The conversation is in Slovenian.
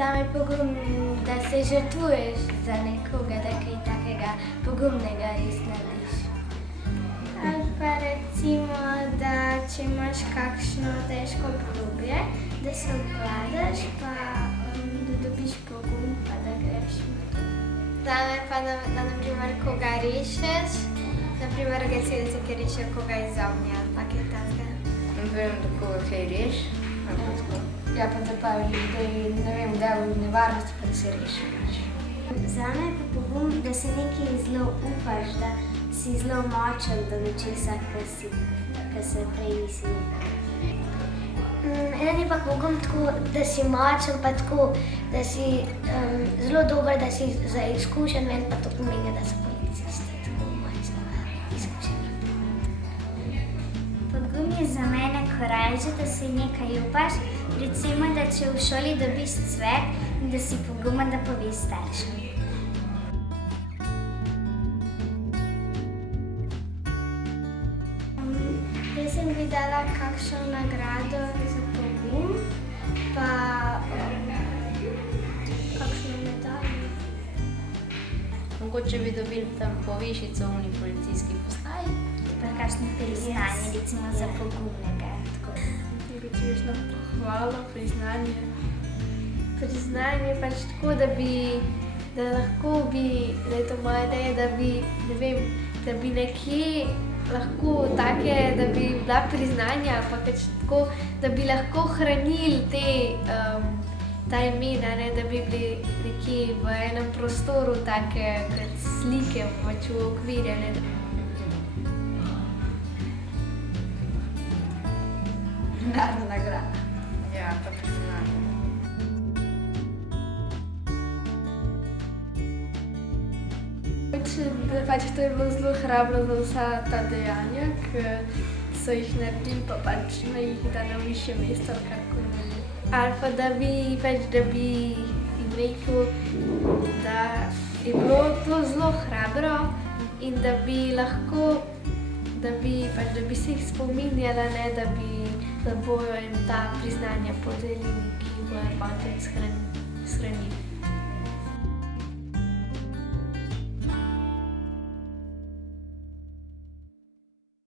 Zame je pogum, da se žrtvuješ za nekoga, da kaj takega pogumnega res narediš. Ali pa recimo, da če imaš kakšno težko obdobje, da se obvladaš pa da dobiš pogum pa da greš na to. Zame pa, da na primer koga rešeš, na primer gasilci, ki rešejo koga iz ognja ali pa kaj takega. Ne vem, da koga kaj reš, ali pa tako. Ja, pa da je, ne vem, da je v nevarnosti, pa da se reši. Zame je pa pogum, da se nekaj zelo upaš, da si zelo močen do nečesa, kar se prej nisi upal. En je pa pogum tako, da si močen, pa tako, da si zelo dober, da si izkušen, meni pa to pomeni, da so policisti tako močni, izkušeni. Pogum je za mene korajža, da si nekaj upaš, recimo, da če v šoli dobiš cvek, da si pogumen, da poveš staršem. Jaz sem videla kakšno nagrado za pogum, pa kakšno medaljo. Mogoče bi dobili tam povišico v uni policijski postaji. Pa kakšno priznanje, recimo za pogumnega. Če veš na pohvalo, priznanje. Priznanje pač tako, da lahko bi, da je to moja ideja, da bi, ne vem, da bi nekje lahko take, da bi bila priznanja, pa pač tako, da bi lahko hranili ta imena, ne, da bi bili nekje v enem prostoru take kot slike, pač v okvirjene. Denarna nagrada. Ja, pa priznanje. Pač to je bilo zelo hrabro za vsa ta dejanja, ki so jih naredili, pa pač jih da na višje mesto ali karkoli. Ali pa da bi jim rekel, da je bilo to zelo hrabro in da bi lahko, da bi se jih spominjala, ne, da bojo jim ta priznanja podelili, ki bojo potem shranili.